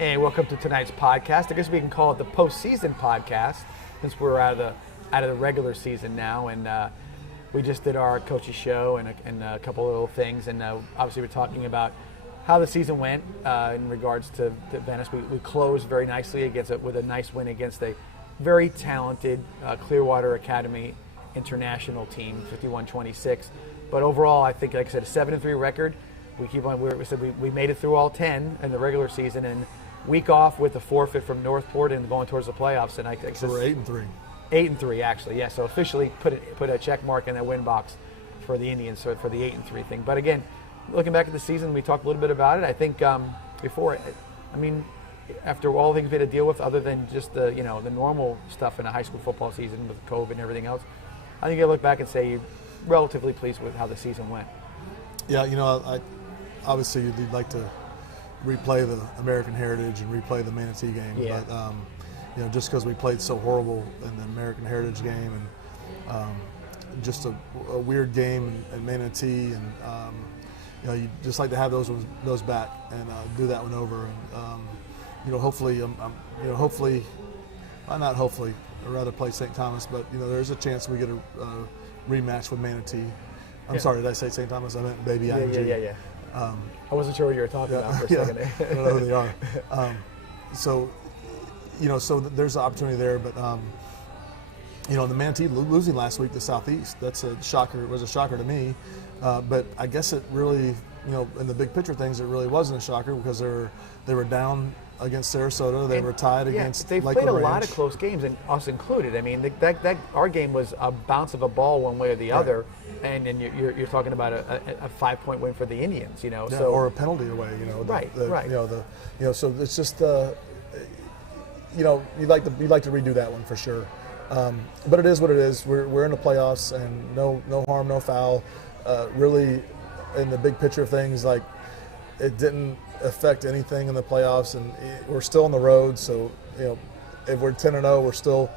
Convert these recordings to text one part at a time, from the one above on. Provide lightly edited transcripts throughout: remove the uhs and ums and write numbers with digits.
Hey, welcome to tonight's podcast. I guess we can call it the postseason podcast since we're out of the regular season now, and we just did our coach's show and a couple of little things, and obviously we're talking about how the season went in regards to Venice. We closed very nicely with a nice win against a very talented Clearwater Academy international team, 51-26. But overall, I think, like I said, a 7-3 record. We keep on. We made it through all 10 in the regular season, and week off with the forfeit from Northport and going towards the playoffs. And so we're 8-3. 8-3, actually, yeah. So officially put a check mark in that win box for the Indians for the 8-3 thing. But again, looking back at the season, we talked a little bit about it. I think after all things we had to deal with, other than just the normal stuff in a high school football season with COVID and everything else, I think you look back and say you're relatively pleased with how the season went. Yeah, I obviously you'd like to replay the American Heritage and replay the Manatee game, yeah. But just because we played so horrible in the American Heritage game and just a weird game in Manatee, and you just like to have those back and do that one over, and hopefully, I'd rather play St. Thomas, but there's a chance we get a rematch with Manatee. I'm sorry, did I say St. Thomas? I meant Baby IMG. Yeah. I wasn't sure what you were talking about for a second. I don't know who they are. So there's an opportunity there, but the Manatee losing last week to Southeast, that's a shocker. It was a shocker to me, but I guess it really, in the big picture things, it really wasn't a shocker because they were down against Sarasota. They were tied against They've Lakewood played a Ranch. lot of close games, and us included. I mean, that our game was a bounce of a ball one way or the other, and then you're talking about a 5-point win for the Indians, or a penalty away, Right. So it's just you'd like to redo that one for sure. But it is what it is. We're in the playoffs, and no harm, no foul. Really, in the big picture of things, like it didn't affect anything in the playoffs, and we're still on the road. So if we're 10-0, we're still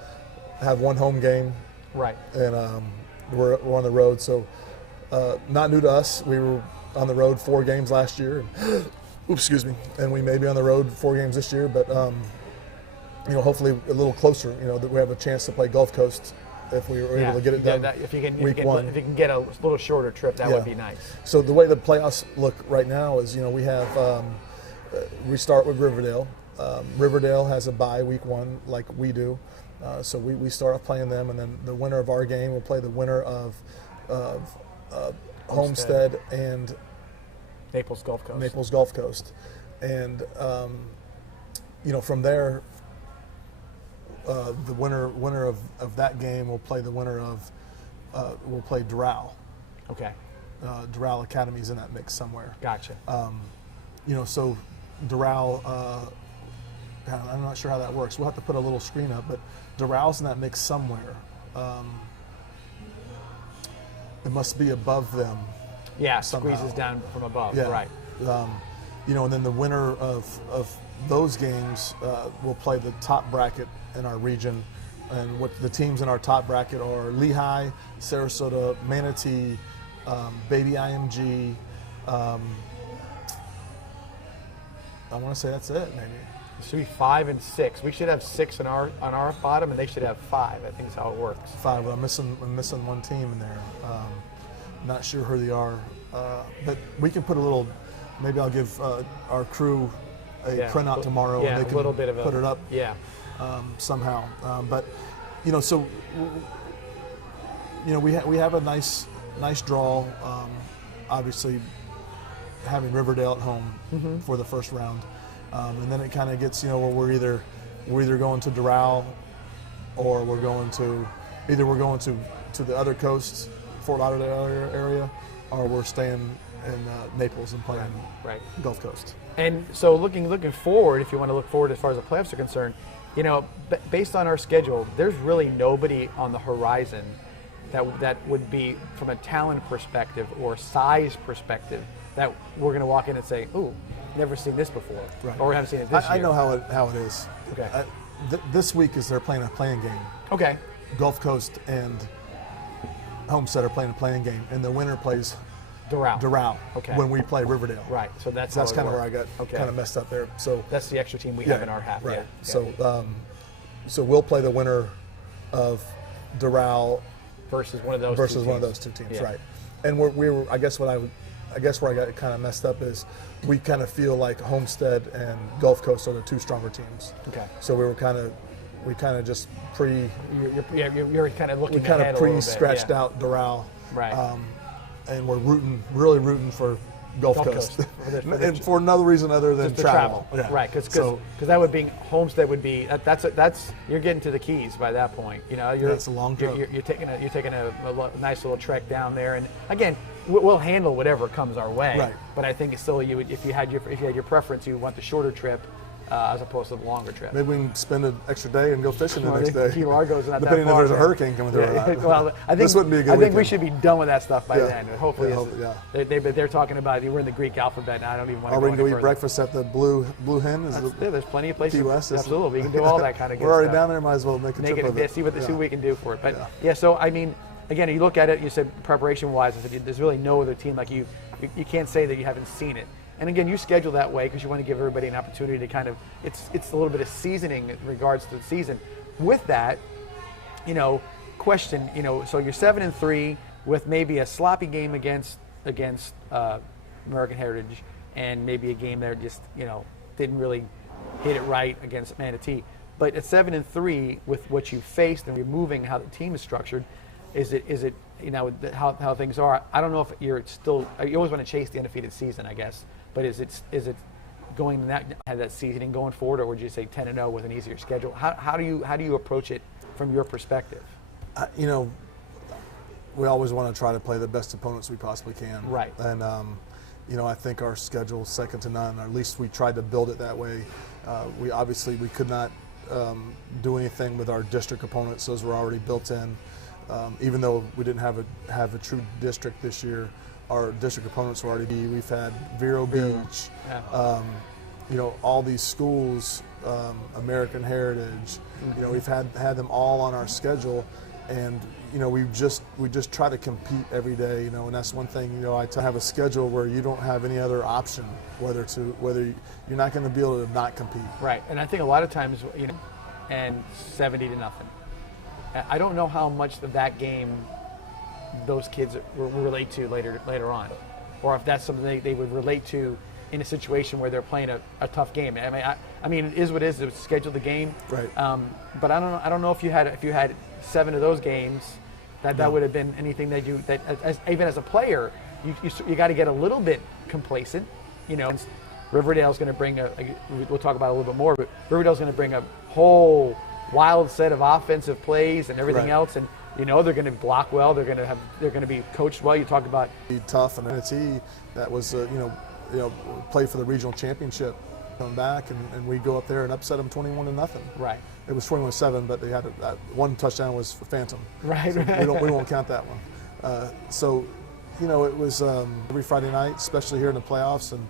have one home game, right? And we're on the road. So not new to us. We were on the road 4 games last year. Excuse me. And we may be on the road 4 games this year, but hopefully a little closer. That we have a chance to play Gulf Coast if we were able to get it done. If you can get a little shorter trip, that would be nice. So the way the playoffs look right now is, we have we start with Riverdale. Riverdale has a bye week 1 like we do, so we start off playing them, and then the winner of our game will play the winner of Homestead and Naples Gulf Coast. And from there, the winner of that game will play the winner of will play Doral. Okay. Doral Academy's in that mix somewhere. Gotcha. So Doral, I'm not sure how that works. We'll have to put a little screen up, but Doral's in that mix somewhere. It must be above them. Yeah, somehow. Squeezes down from above. Yeah. Right. And then the winner of those games will play the top bracket in our region, and what the teams in our top bracket are: Lehigh, Sarasota, Manatee, Baby IMG. I want to say that's it, maybe. It should be 5 and 6. We should have 6 on our bottom, and they should have 5. I think is how it works. 5. I'm missing one team in there. Not sure who they are, but we can put a little. Maybe I'll give our crew a printout tomorrow, and they can put it up. Yeah. Somehow, but so we have a nice draw. Obviously, having Riverdale at home for the first round, and then it kind of gets where we're either going to Doral, or we're going to the other coast, Fort Lauderdale area, or we're staying in Naples and playing Gulf Coast. And so looking forward, if you want to look forward as far as the playoffs are concerned, based on our schedule, there's really nobody on the horizon that would be, from a talent perspective or size perspective, that we're going to walk in and say, "Ooh, never seen this before," or we haven't seen it this year. I know how it is. Okay. This week is they're playing a playing game. Okay. Gulf Coast and Homestead are playing a playing game, and the winner plays Doral. Okay. When we play Riverdale. Right. So that's kind of where I got kind of messed up there. So that's the extra team we have in our half. Right. Yeah. So we'll play the winner of Doral versus one of those two teams. Yeah. Right. And we were I guess where I got kind of messed up is we kind of feel like Homestead and Gulf Coast are the two stronger teams. Okay. So we kind of just you're kind of looking we kind ahead of pre-scratched out Doral. Right. And we're really rooting for Gulf Coast. And for another reason other than travel. Yeah. Right, because that would be Homestead would be that's you're getting to the Keys by that point. You know, that's a long trip. You're taking a nice little trek down there, and again, we'll handle whatever comes our way. Right. But I think it's still if you had your preference, you want the shorter trip. As opposed to the longer trip. Maybe we can spend an extra day and go fishing the next day. Key Largo's not depending that far, if there's a hurricane coming through or not. Well, I think this wouldn't be a good I think weekend. we should be done with that stuff by then. Hopefully, they're talking about we're in the Greek alphabet, and I don't even want to go we can go eat further. breakfast at the Blue Hen. There's plenty of places. Key West. Absolutely, we can do all that kind of good We're already stuff. down there. Might as well make a trip of it. See what we can do for it. But so I mean, again, you look at it. You said preparation-wise, I said there's really no other team like you. You can't say that you haven't seen it. And again, you schedule that way because you want to give everybody an opportunity to kind of, it's a little bit of seasoning in regards to the season. With that, question, so you're 7-3 with maybe a sloppy game against American Heritage, and maybe a game there just, didn't really hit it right against Manatee. But at 7-3 with what you faced and removing how the team is structured, is it how things are? I don't know if you always want to chase the undefeated season, I guess. But is it going to have that seasoning going forward, or would you say 10-0 with an easier schedule? How do you approach it from your perspective? We always want to try to play the best opponents we possibly can. Right. And I think our schedule is second to none, or at least we tried to build it that way. We could not do anything with our district opponents; those were already built in. Even though we didn't have a true district this year. Our district opponents were already. We've had Vero Beach, all these schools, American Heritage. We've had them all on our schedule, and we just try to compete every day. And that's one thing. I have a schedule where you don't have any other option whether you're not going to be able to not compete. Right, and I think a lot of times, and 70-0. I don't know how much of that game those kids will relate to later on, or if that's something they would relate to in a situation where they're playing a tough game. I mean, it is what it is. It's schedule the game, right? But I don't know if you had 7 of those games, that would have been anything even as a player, you got to get a little bit complacent, Riverdale's going to bring we'll talk about it a little bit more, but Riverdale's going to bring a whole wild set of offensive plays and everything else, and they're going to block well. They're going to be coached well. You talk about be tough, and Manatee that was play for the regional championship, come back and we go up there and upset them 21-0. Right. It was 21-7, but they had one touchdown was phantom. Right. So we won't count that one. It was every Friday night, especially here in the playoffs, and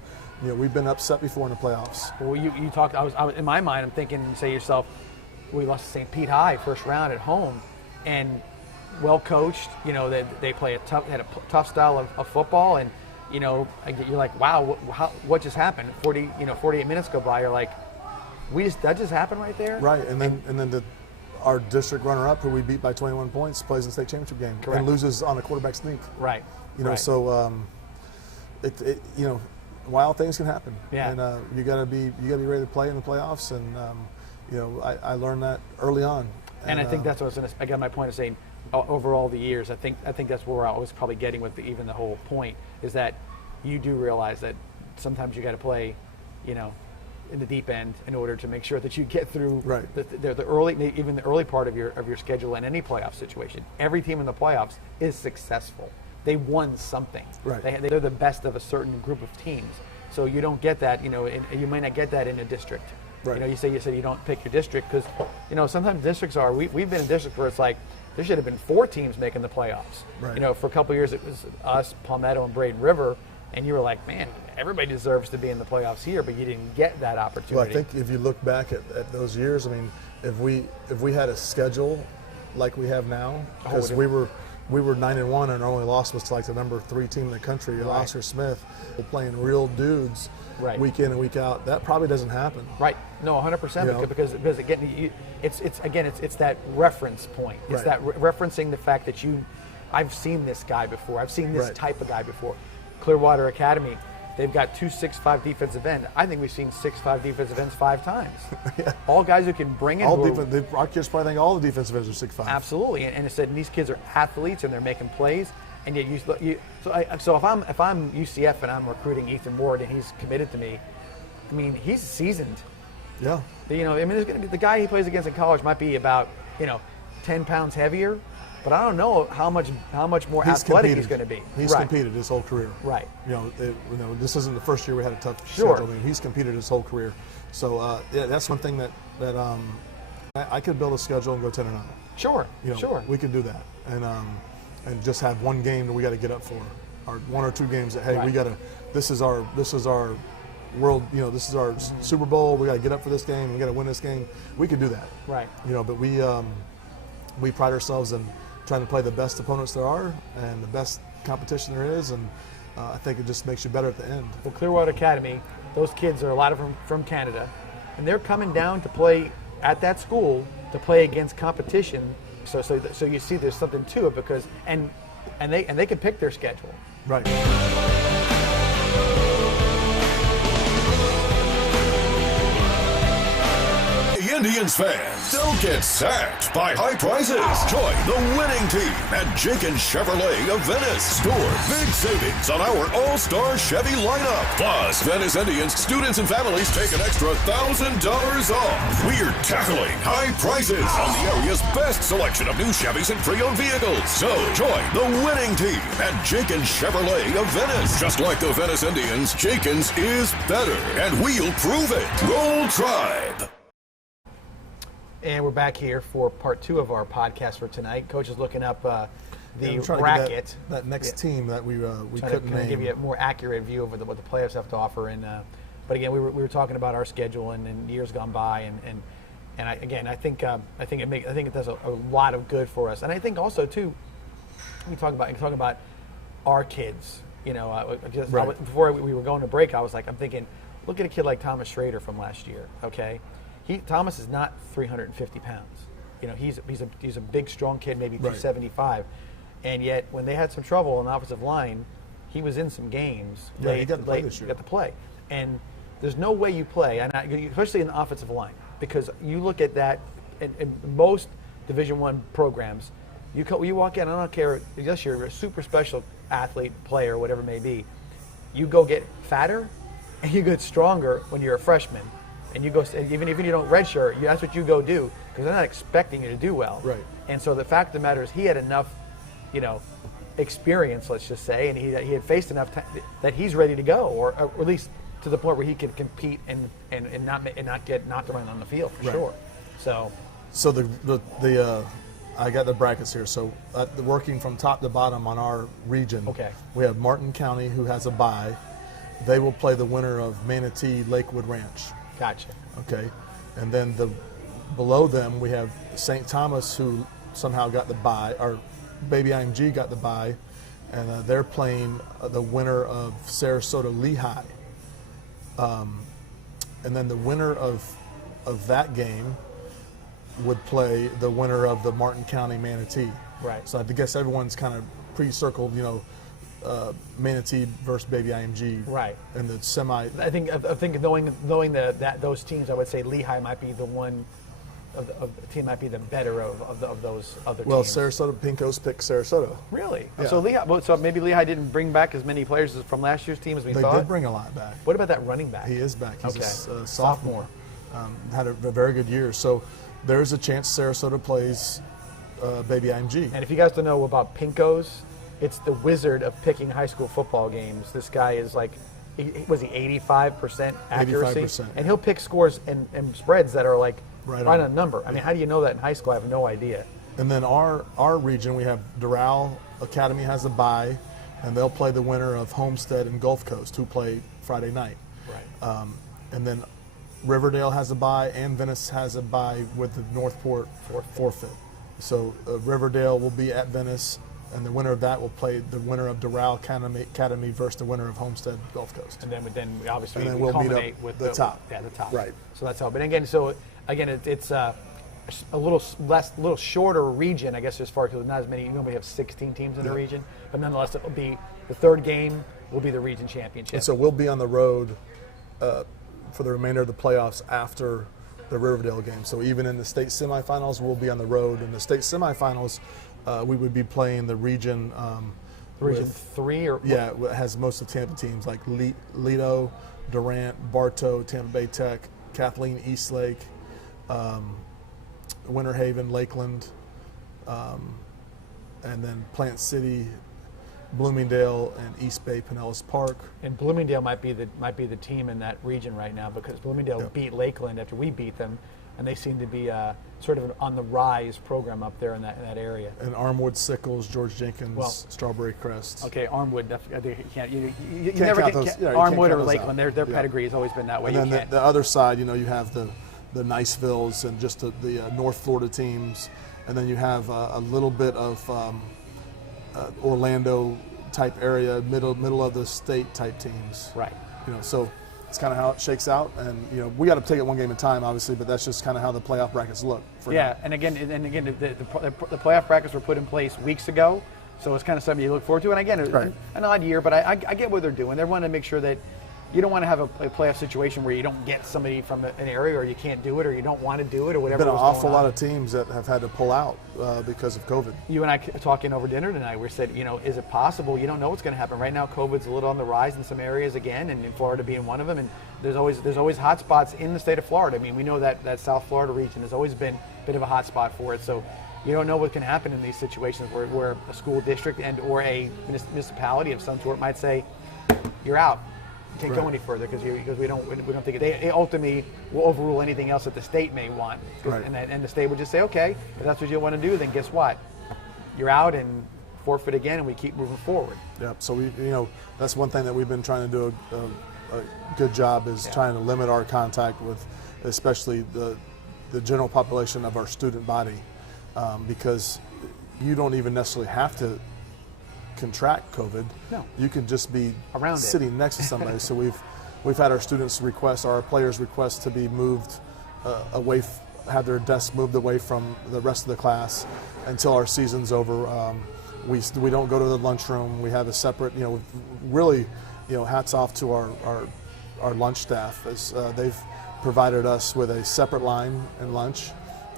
we've been upset before in the playoffs. Well, you talked. I was in my mind. I'm thinking, say to yourself, we lost to St. Pete High first round at home, and well coached. They play had a tough style of football, and you're like, wow, what just happened? 48 minutes go by. You're like, that just happened right there. Right, and then our district runner-up, who we beat by 21 points, plays in the state championship game. Correct. And loses on a quarterback sneak. Right. So wild things can happen. Yeah. And you gotta be ready to play in the playoffs, and I learned that early on. And I think that's what I got my point of saying. Over all the years, I think that's where I was probably getting with even the whole point is that you do realize that sometimes you got to play, in the deep end in order to make sure that you get through the early part of your schedule in any playoff situation. Every team in the playoffs is successful. They won something. Right. They're the best of a certain group of teams. So you don't get that. You might not get that in a district. Right. You said you don't pick your district because sometimes districts are. We've been in districts where it's like. There should have been 4 teams making the playoffs. Right. For a couple of years it was us, Palmetto, and Braden River, and you were like, man, everybody deserves to be in the playoffs here, but you didn't get that opportunity. Well, I think if you look back at those years, I mean, if we had a schedule like we have now, because we were we were 9-1, and our only loss was to like the number 3 team in the country, Right. Oscar Smith, playing real dudes Right. week in and week out. That probably doesn't happen. Right. No, 100%. You know? Because again, it's that reference point. It's Right. that referencing the fact that I've seen this guy before. I've seen this Right. type of guy before. Clearwater Academy, they've got 2 6'5" defensive end. I think we've seen 6'5" defensive ends 5 times. Yeah. All guys who can bring in. Our kids probably think all the defensive ends are 6'5". Absolutely, and it said these kids are athletes and they're making plays, and yet so if I'm UCF and I'm recruiting Ethan Ward and he's committed to me, I mean he's seasoned. Yeah. You know, I mean the guy he plays against in college might be about 10 pounds heavier, but I don't know how much more athletic he's going to be. He's competed his whole career. Right. This isn't the first year we had a tough Sure. schedule. I mean, he's competed his whole career. So that's one thing that I could build a schedule and go 10-0. Sure. Sure. We could do that, and just have one game that we got to get up for, or 1 or 2 games that Right. we got to. This is our world. This is our Super Bowl. We got to get up for this game. We got to win this game. We could do that. Right. But we pride ourselves in trying to play the best opponents there are and the best competition there is, and I think it just makes you better at the end. Well, Clearwater Academy, those kids are a lot of them from Canada, and they're coming down to play at that school to play against competition. So you see there's something to it because and they can pick their schedule. Right. Indians fans, don't get sacked by high prices. Join the winning team at Jenkins Chevrolet of Venice. Score big savings on our all-star Chevy lineup. Plus, Venice Indians students and families take an extra $1,000 off. We're tackling high prices on the area's best selection of new Chevys and pre-owned vehicles. So join the winning team at Jenkins Chevrolet of Venice. Just like the Venice Indians, Jenkins is better, and we'll prove it. Roll Tribe. And we're back here for part 2 of our podcast for tonight. Coach is looking up the bracket. That next team that we Trying couldn't to name. give you a more accurate view of what the playoffs have to offer. And but again, we were talking about our schedule and years gone by, and I think it does a lot of good for us. And I think also too, you talk about our kids. Right. Before we were going to break, I'm thinking, look at a kid like Thomas Schrader from last year. Okay. Thomas is not 350 pounds. He's a big, strong kid, maybe 275, and yet when they had some trouble on the offensive line, he was in some games. Yeah, he got to play this year. Got to play, and there's no way you play, especially in the offensive line, because you look at that in most Division I programs. You walk in, I don't care, unless you're a super special athlete, player, whatever it may be, you go get fatter and you get stronger when you're a freshman. And you go, even if you don't redshirt, that's what you go do, because they're not expecting you to do well. Right. And so the fact of the matter is, he had enough, experience, let's just say, and he had faced enough time that he's ready to go, or at least to the point where he can compete and not get knocked around on the field for sure. So the I got the brackets here. So working from top to bottom on our region, Okay. we have Martin County, who has a bye. They will play the winner of Manatee Lakewood Ranch. Gotcha. Okay, and then below them we have St. Thomas, who somehow got the bye, or Baby IMG got the bye, and they're playing the winner of Sarasota Lehigh. And then the winner of that game would play the winner of the Martin County Manatee. Right. So I guess everyone's kind of pre-circled, Manatee versus Baby IMG. Right. And the semi. I think knowing that those teams, I would say Lehigh might be the one of the team might be the better of those other Well, teams. Sarasota Pinkos picked Sarasota. Really? Yeah. So Lehigh. So maybe Lehigh didn't bring back as many players from last year's team as we They thought. did bring a lot back. What about that running back? He is back. He's Okay. a sophomore. Had a very good year. So there's a chance Sarasota plays Baby IMG. And if you guys don't know about Pinkos, it's the wizard of picking high school football games. This guy is like, was he 85% accuracy? 85%. And he'll pick scores and spreads that are like Right on on. a number. I mean, how do you know that in high school? I have no idea. And then our region, we have Doral Academy has a bye, and they'll play the winner of Homestead and Gulf Coast, who play Friday night. Right. And then Riverdale has a bye, and Venice has a bye with the Northport forfeit. So Riverdale will be at Venice, and the winner of that will play the winner of Doral Academy versus the winner of Homestead Gulf Coast. And then obviously and then we'll culminate meet up with the top. Yeah, the top. Right. So that's all. But again, it's a little shorter region, I guess, as far as not as many. You normally have 16 teams in the region, but nonetheless, it will be the third game will be the region championship. And so we'll be on the road for the remainder of the playoffs after the Riverdale game. So even in the state semifinals, we'll be on the road. In the state semifinals, we would be playing the region. Region 3 or yeah, it has most of Tampa teams like Lido, Durant, Bartow, Tampa Bay Tech, Kathleen, Eastlake, Winter Haven, Lakeland, and then Plant City, Bloomingdale, and East Bay, Pinellas Park. And Bloomingdale might be the team in that region right now, because Bloomingdale beat Lakeland after we beat them, and they seem to be sort of an on the rise program up there in that area. And Armwood, Sickles, George Jenkins, Strawberry Crest. Okay, Armwood. You can't. You Can't never count get those, yeah, you Armwood can't or count those Lakeland. out. Their pedigree has always been that way. And then the other side, you have the Nicevilles and just the North Florida teams, and then you have a little bit of Orlando type area, middle of the state type teams. Right. So it's kind of how it shakes out, and we got to take it one game at a time, obviously, but that's just kind of how the playoff brackets look. Yeah, and again, the playoff brackets were put in place weeks ago, so it's kind of something you look forward to. And again, an odd year, but I get what they're doing. They want to make sure that you don't want to have a playoff situation where you don't get somebody from an area, or you can't do it, or you don't want to do it, or whatever. There's been an awful lot of teams that have had to pull out because of COVID. You and I talking over dinner tonight, we said, is it possible? You don't know what's going to happen. Right now, COVID's a little on the rise in some areas again, and in Florida being one of them. And there's always hot spots in the state of Florida. I mean, we know that South Florida region has always been a bit of a hot spot for it. So you don't know what can happen in these situations where a school district and or a municipality of some sort might say, you're out. You can't go any further because we don't think they ultimately will overrule anything else that the state may want. Right. And the state would just say, okay, if that's what you want to do, then guess what? You're out and forfeit again, and we keep moving forward. Yeah. So that's one thing that we've been trying to do a good job is trying to limit our contact with, especially the general population of our student body, because you don't even necessarily have to contract COVID. No. You can just be around sitting next to somebody. So we've had our students request, our players request to be moved away, have their desks moved away from the rest of the class until our season's over. We don't go to the lunchroom. We have a separate, really, hats off to our lunch staff, as they've provided us with a separate line in lunch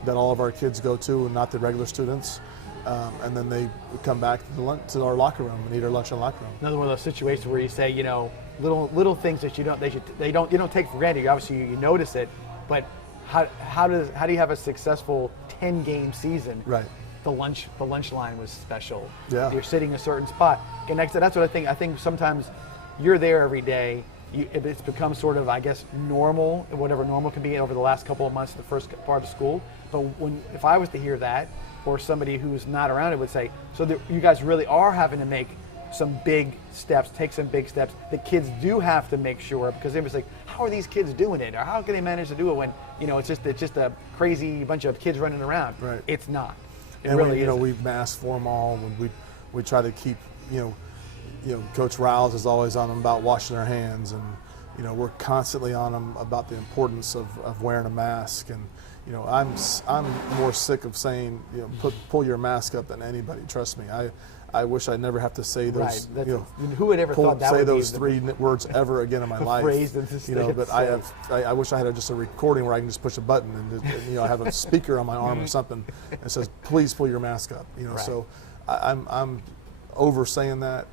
that all of our kids go to, and not the regular students. And then they come back to our locker room and eat our lunch in the locker room. Another one of those situations where you say, little things that you don't take for granted. Obviously, you notice it, but how do you have a successful 10-game season? Right. The lunch line was special. Yeah. You're sitting in a certain spot. And that's what I think. I think sometimes you're there every day. It's become sort of, I guess, normal, whatever normal can be over the last couple of months, the first part of school. But if I was to hear that, or somebody who's not around it would say, so you guys really are having to make some big steps, take some big steps. The kids do have to make sure, because they was like, how are these kids doing it? Or how can they manage to do it when, it's just a crazy bunch of kids running around? Right. It's not. And really, we mask for them all. When we try to keep, Coach Riles is always on them about washing their hands, and we're constantly on them about the importance of wearing a mask. And I'm more sick of saying, pull your mask up than anybody. Trust me. I wish I never have to say those. Right. Who would ever thought that say would those be three words ever again in my life. Phrase but I wish I had just a recording where I can just push a button and have a speaker on my arm or something that says, "Please pull your mask up." Right. So I'm over saying that,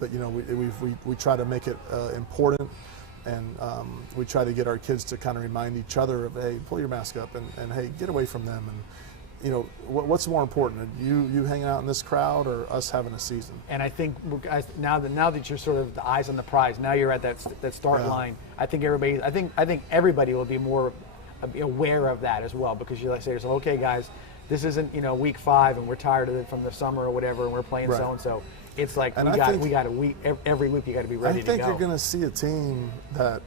but we try to make it important. And we try to get our kids to kind of remind each other of, hey, pull your mask up, and hey, get away from them. And what's more important, you hanging out in this crowd or us having a season? And I think now that you're sort of the eyes on the prize, now you're at that start line. I think everybody will be more aware of that as well, because you say to yourself, okay, guys, this isn't week 5 and we're tired of it from the summer or whatever, and we're playing so and so. It's like we got a week every week. You got to be ready to go. I think you're going to see a team that,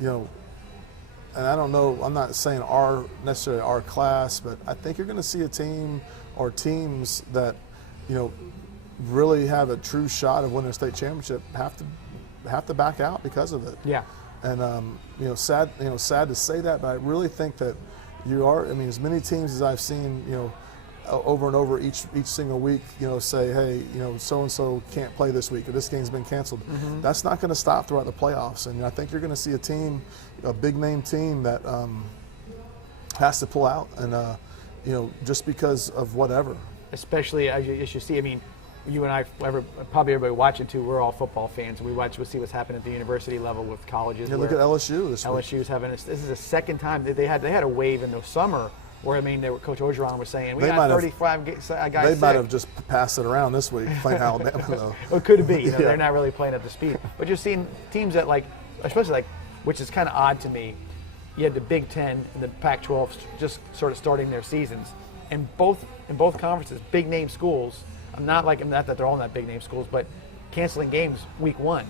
and I don't know. I'm not saying necessarily our class, but I think you're going to see a team or teams that really have a true shot of winning a state championship have to back out because of it. Yeah. And sad to say that, but I really think that as many teams as I've seen, over and over each single week, say, hey, so and so can't play this week, or this game's been canceled. Mm-hmm. That's not going to stop throughout the playoffs, and I think you're going to see a big name team that has to pull out, and just because of whatever. Especially as you see, I mean, you and I, probably everybody watching too, we're all football fans, and we'll see what's happening at the university level with colleges. Yeah, look at LSU this week. LSU's having this is the second time they had a wave in the summer where, Coach Orgeron was saying we got 35 guys They might have just passed it around this week playing Alabama though. Well, it could be. They're not really playing at the speed. But you're seeing teams that especially which is kind of odd to me. You had the Big Ten and the Pac-12 just sort of starting their seasons, and in both conferences, big name schools. Not that they're all not big name schools, but canceling games week 1,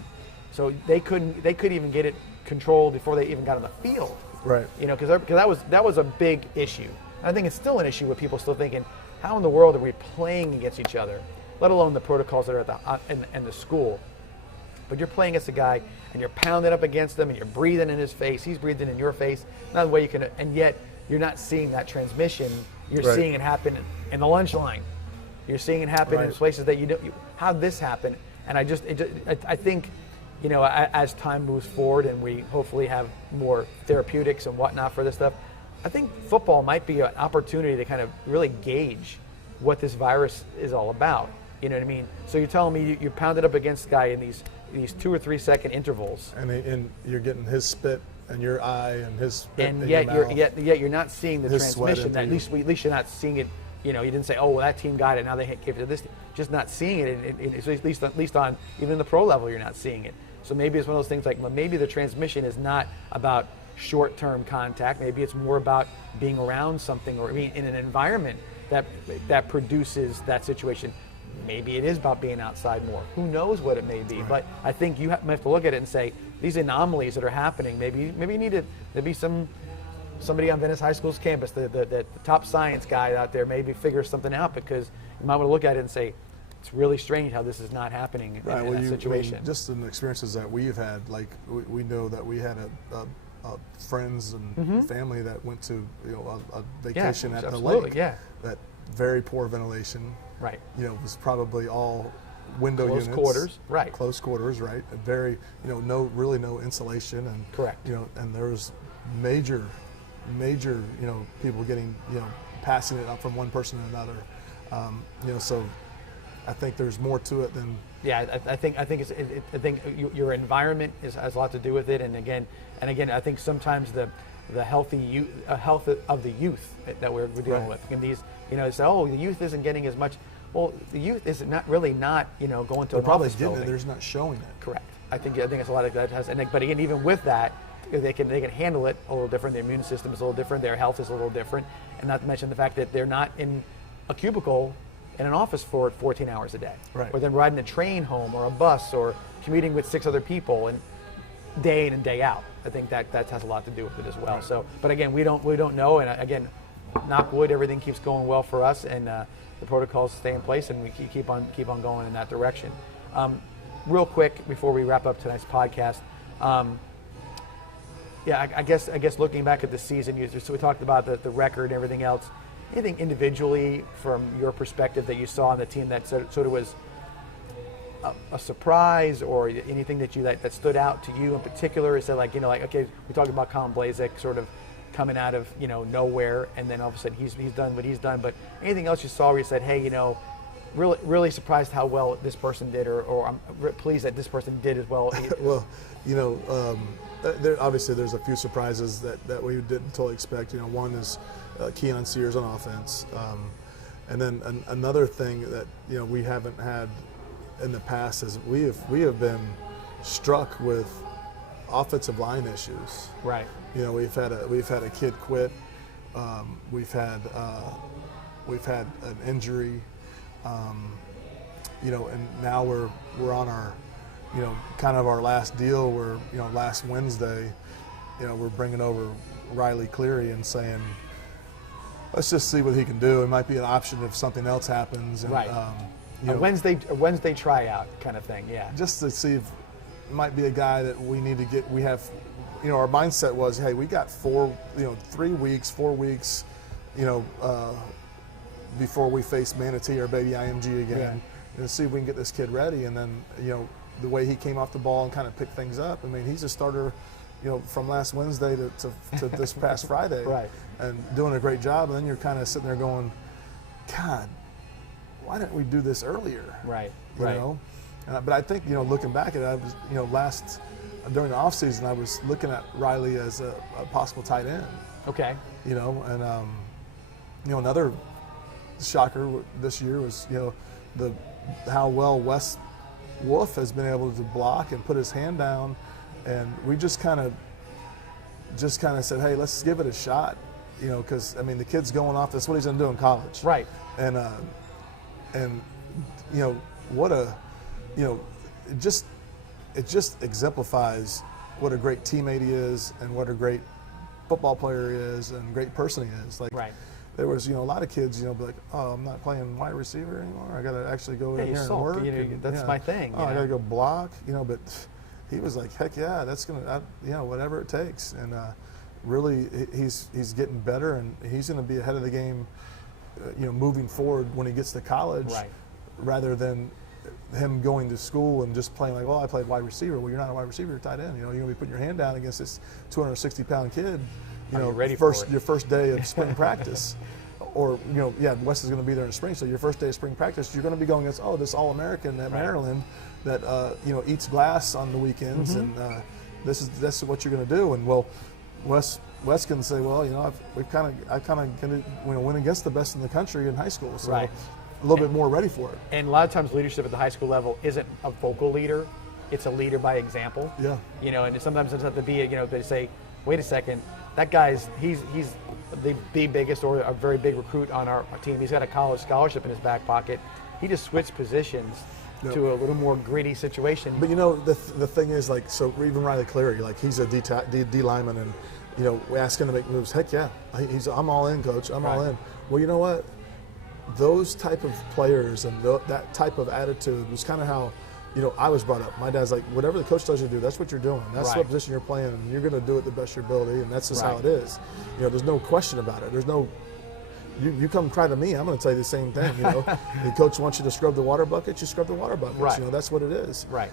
so they couldn't even get it controlled before they even got on the field. Right. Because that was a big issue. And I think it's still an issue with people still thinking, how in the world are we playing against each other? Let alone the protocols that are in the school. But you're playing against a guy and you're pounding up against him and you're breathing in his face. He's breathing in your face. Another way you can, and yet you're not seeing that transmission. You're seeing it happen in the lunch line. You're seeing it happen in places that how'd this happen? And I think, as time moves forward and we hopefully have more therapeutics and whatnot for this stuff, I think football might be an opportunity to kind of really gauge what this virus is all about. You know what I mean? So you're telling me you pounded up against the guy in these 2 or 3 second intervals, and you're getting his spit in your eye and his spit and in yet your mouth. yet you're not seeing the His transmission. sweat At least you're not seeing it. You didn't say, oh, well, that team got it, now they gave it to this team. Just not seeing it, at least on even the pro level, you're not seeing it. So maybe it's one of those things maybe the transmission is not about short-term contact. Maybe it's more about being around something or in an environment that produces that situation. Maybe it is about being outside more. Who knows what it may be? Right. But I think you have to look at it and say, these anomalies that are happening, maybe you need to, maybe somebody on Venice High School's campus, the top science guy out there, maybe figure something out, because you might want to look at it and say, it's really strange how this is not happening in that situation. Just in the experiences that we've had, we know that we had friends and family that went to a vacation at the lake. Yeah. That very poor ventilation. Right. Was probably all window close units. Quarters. Right. Close quarters. Right. And very no insulation, and correct. And there was major people getting passing it up from one person to another. So I think there's more to it than. Yeah, I think your environment has a lot to do with it, and again, I think sometimes the health of the youth that we're dealing with. And these, say, oh, the youth isn't getting as much. Well, the youth is not going to an office building. They're just not showing it. Correct. I think it's a lot of that has, but again, even with that, they can handle it a little different. Their immune system is a little different. Their health is a little different, and not to mention the fact that they're not in a cubicle in an office for 14 hours a day, right. Or then riding a train home or a bus or commuting with 6 other people and day in and day out. I think that has a lot to do with it as well. Right. So, but again, we don't know, and again, knock wood, everything keeps going well for us, and the protocols stay in place, and we keep on going in that direction. Real quick before we wrap up tonight's podcast. I guess looking back at the season, so we talked about the record and everything else. Anything individually from your perspective that you saw on the team that sort of was a surprise, or anything that stood out to you in particular? Is that okay, we talked about Colin Blazek sort of coming out of nowhere, and then all of a sudden he's done what he's done. But anything else you saw where you said, hey, really surprised how well this person did, or I'm pleased that this person did as well? Well, obviously there's a few surprises that we didn't totally expect. One is Keon Sears on offense, and then another thing that we haven't had in the past is we have been struck with offensive line issues. Right. We've had a kid quit. We've had an injury. And now we're on our kind of our last deal where last Wednesday we're bringing over Riley Cleary and saying, let's just see what he can do. It might be an option if something else happens. And, right. A Wednesday tryout kind of thing, yeah. Just to see if it might be a guy that we need to get. We have, our mindset was, hey, we got 4 weeks, before we face Manatee or Baby IMG again, and see if we can get this kid ready. And then, the way he came off the ball and kind of picked things up. I mean, he's a starter, from last Wednesday to this past Friday, right? And doing a great job. And then you're kind of sitting there going, God, why didn't we do this earlier? Right. You know? But I think, looking back at it, I was, during the offseason, I was looking at Riley as a possible tight end. Okay. And, another shocker this year was, how well Wes Wolf has been able to block and put his hand down. And we just kind of said, hey, let's give it a shot, because, the kid's going off. That's what he's going to do in college. Right. And what a, it just exemplifies what a great teammate he is and what a great football player he is and great person he is. Like, right. There was, a lot of kids, be like, oh, I'm not playing wide receiver anymore. I got to actually go in here and work. That's my thing. I got to go block, but he was like, heck yeah, that's going to, whatever it takes. And really, he's getting better, and he's going to be ahead of the game, moving forward when he gets to college, right, rather than him going to school and just playing like, well, I played wide receiver. Well, you're not a wide receiver, you're tight end. You're going to be putting your hand down against this 260-pound kid, your first day of spring practice. Or, Wes is going to be there in the spring, so your first day of spring practice, you're going to be going against, this All-American at Maryland that, eats glass on the weekends, and this is what you're going to do. And, well, Wes can say, well, I kind of went against the best in the country in high school, so a little bit more ready for it. And a lot of times leadership at the high school level isn't a vocal leader; it's a leader by example. Yeah. And sometimes it doesn't have to be, they say, wait a second, that guy's he's the biggest or a very big recruit on our team. He's got a college scholarship in his back pocket. He just switched positions to a little more gritty situation. But the thing is, like, so even Riley Cleary, like, he's a D lineman, and we ask him to make moves. Heck yeah, I'm all in, coach. I'm all in. Well, you know what? Those type of players and that type of attitude was kind of how, I was brought up. My dad's like, whatever the coach tells you to do, that's what you're doing. That's what position you're playing, and you're going to do it the best of your ability, and that's just how it is. There's no question about it. There's no, you come cry to me, I'm going to tell you the same thing. The coach wants you to scrub the water buckets, you scrub the water buckets. Right. That's what it is. Right.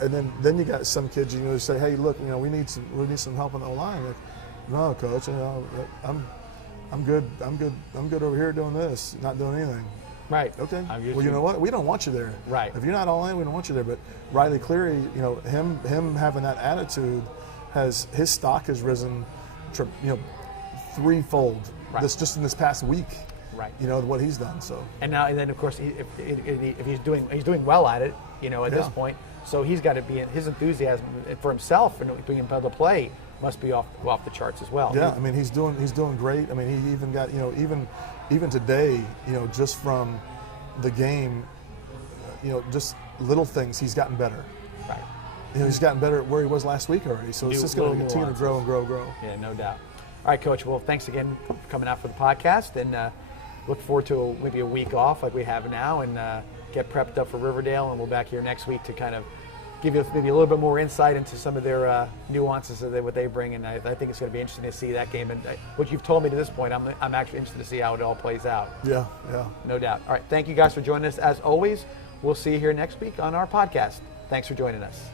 And then you got some kids, who say, hey, look, we need some help on the line. Like, no, coach, I'm good over here doing this, not doing anything. Right. Okay. Well, you know what? We don't want you there. Right. If you're not all in, we don't want you there. But Riley Cleary, him having that attitude, his stock has risen, threefold. Right. Just in this past week. Right. What he's done. So. And then of course, if he's doing well at it, at this point, so he's got to be his enthusiasm for himself and being able to play must be off the charts as well. Yeah. He's doing great. He even got even today, just from the game, just little things, he's gotten better. Right. He's gotten better at where he was last week already. So it's just going to continue to grow and grow. Yeah, no doubt. All right, Coach. Well, thanks again for coming out for the podcast, and look forward to maybe a week off like we have now, and get prepped up for Riverdale, and we'll be back here next week to kind of give you maybe a little bit more insight into some of their nuances of what they bring, and I think it's going to be interesting to see that game. And what you've told me to this point, I'm actually interested to see how it all plays out. Yeah. No doubt. All right, thank you guys for joining us. As always, we'll see you here next week on our podcast. Thanks for joining us.